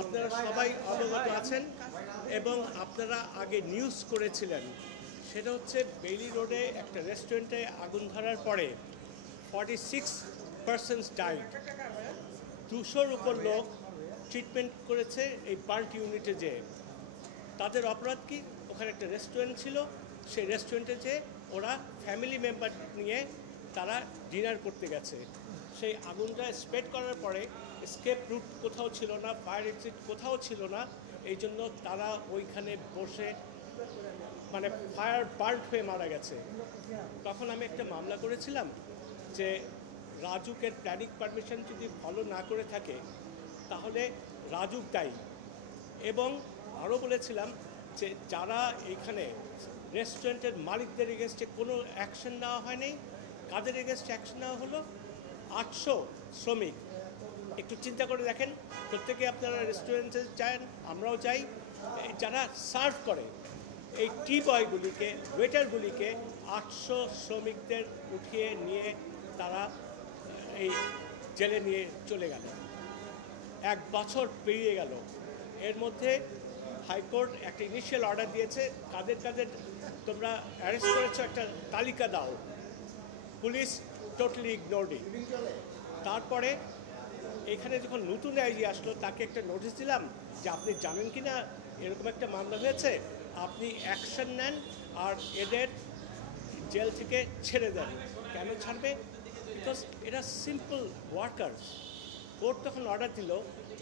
আপনারা সবাই অবগত আছেন এবং আপনারা আগে নিউজ করেছিলেন, সেটা হচ্ছে বেইলি রোডে একটা রেস্টুরেন্টে আগুন ধরার পরে 46 পার্সনস ডাইড। 200-র উপর লোক ট্রিটমেন্ট করেছে এই বার্ন্ট ইউনিটে। যে তাদের অপরাধ কি? ওখানে একটা রেস্টুরেন্ট ছিল, সেই রেস্টুরেন্টে যে ওরা ফ্যামিলি মেম্বার নিয়ে তারা ডিনার করতে গেছে। সেই আগুনটা স্প্রেড করার পরে স্কেপ রুট কোথাও ছিল না, ফায়ার এক্সিট কোথাও ছিল না, এই জন্য তারা ওইখানে বসে মানে ফায়ার বার্ন্ট হয়ে মারা গেছে। তখন আমি একটা মামলা করেছিলাম যে রাজুকে প্ল্যানিং পারমিশন যদি ফলো না করে থাকে তাহলে রাজুক দায়ী, এবং আরও বলেছিলাম যে যারা এখানে রেস্টুরেন্টের মালিকদের এগেনস্টে কোনো অ্যাকশন নেওয়া হয়নি, কাদের এগেনস্টে অ্যাকশন নেওয়া হলো? 800 শ্রমিক। একটু চিন্তা করে দেখেন, প্রত্যেকে আপনারা রেস্টুরেন্টে যান, আমরাও যাই, যারা সার্ভ করে এই টি বয়গুলিকে, ওয়েটারগুলিকে 800 শ্রমিকদের উঠিয়ে নিয়ে তারা এই জেলে নিয়ে চলে গেল। 1 বছর পেরিয়ে গেল। এর মধ্যে হাইকোর্ট একটা ইনিশিয়াল অর্ডার দিয়েছে, কাদের কাদের তোমরা অ্যারেস্ট করেছো একটা তালিকা দাও। পুলিশ টোটালি ইগনোরড ইট। তারপরে এখানে যখন নতুন আইজি আসলো, তাকে একটা নোটিশ দিলাম যে আপনি জানেন কি না এরকম একটা মামলা হয়েছে, আপনি অ্যাকশন নেন আর এদের জেল থেকে ছেড়ে দেন। কেন ছাড়বে? বিকজ এরা সিম্পল ওয়ার্কার্স। কোর্ট তখন অর্ডার দিল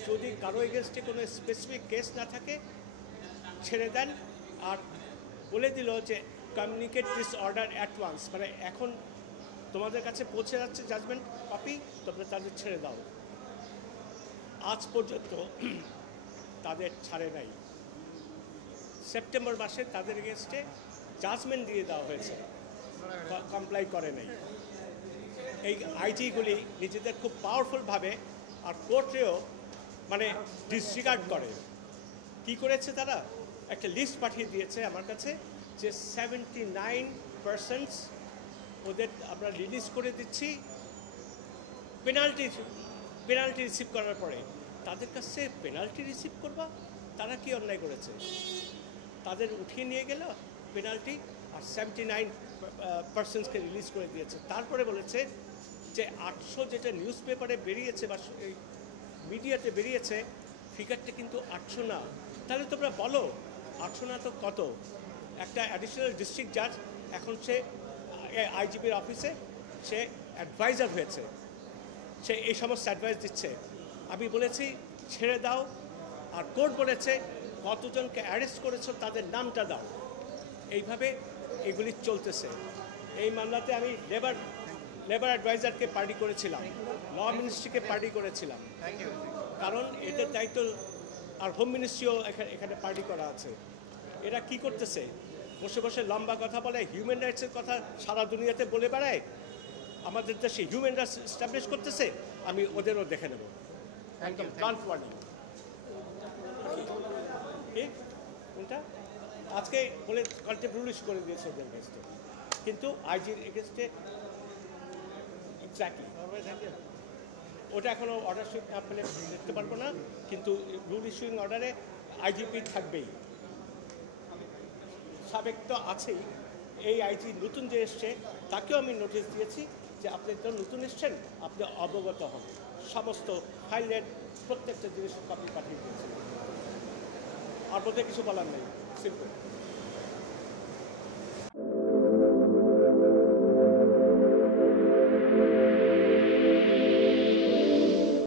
যদি কারো এগেনস্টে কোনো স্পেসিফিক কেস না থাকে ছেড়ে দেন, আর বলে দিল যে communicate this order at once, মানে এখন তোমাদের কাছে পৌঁছে যাচ্ছে জাজমেন্ট কপি, তোমরা তাদের ছেড়ে দাও। আজ পর্যন্ত তাদের ছাড়ে নাই। সেপ্টেম্বর মাসে তাদের এগেনস্টে জাজমেন্ট দিয়ে দেওয়া হয়েছে, কমপ্লাই করে নাই। এই আইজিগুলি নিজেদের খুব পাওয়ারফুলভাবে আর কোর্টেও মানে ডিসরিগার্ড করে। কি করেছে তারা? একটা লিস্ট পাঠিয়ে দিয়েছে আমার কাছে যে 79% ওদের আমরা রিলিজ করে দিচ্ছি পেনাল্টি রিসিভ করার পরে। তাদের কাছে পেনাল্টি রিসিভ করবা? তারা কি অন্যায় করেছে? তাদের উঠিয়ে নিয়ে গেল পেনাল্টি, আর 79%কে রিলিজ করে দিয়েছে। তারপরে বলেছে যে 800 যেটা নিউজ পেপারে বেরিয়েছে বা মিডিয়াতে বেরিয়েছে, ফিগারটা কিন্তু 800 না। তাহলে তোমরা বলো 800 না তো কত? একটা অ্যাডিশনাল ডিস্ট্রিক্ট জাজ এখন সে আইজিপির অফিসে সে অ্যাডভাইজার হয়েছে, সে এই সমস্ত অ্যাডভাইস দিচ্ছে। আমি বলেছি ছেড়ে দাও, আর কোর্ট বলেছে কতজনকে অ্যারেস্ট করেছো তাদের নামটা দাও। এইভাবে এগুলি চলতেছে। এই মামলাতে আমি লেবার অ্যাডভাইজারকে পার্টি করেছিলাম, ল মিনিস্ট্রিকে পার্টি করেছিলাম, কারণ এদের দায়িত্ব, আর হোম মিনিস্ট্রিও এখানে পার্টি করা আছে। এরা কি করতেছে? বসে বসে লম্বা কথা বলে, হিউম্যান রাইটসের কথা সারা দুনিয়াতে বলে বেড়ায়। আমাদের দেশে হিউম্যান রাইটস এস্টাবলিশ করতেছে, আমি ওদেরও দেখে নেব। একদম প্লান্ট ওয়ার্নিং। ঠিক কোনটা? আজকে বলে কন্টেম্প রুলিশ করে দিয়েছে ওদের এগেনস্টে, কিন্তু আইজির এগেনস্টে এক্স্যাক্টলি ওটা এখনও অর্ডার আপনাদের দেখতে পারবো না, কিন্তু রুল ইস্যুইং অর্ডারে আইজিপি থাকবেই। সাবেক তো আছেই, এই আইজি নতুন যে এসছে তাকেও আমি নোটিশ দিয়েছি যে আপনি তো নতুন এসছেন, আপনি অবগত হন। সমস্ত ফাইলের প্রত্যেকটা জিনিস কপি পাঠিয়ে দিয়েছি। আর বোধহয় কিছু বলার নেই, সিম্পল।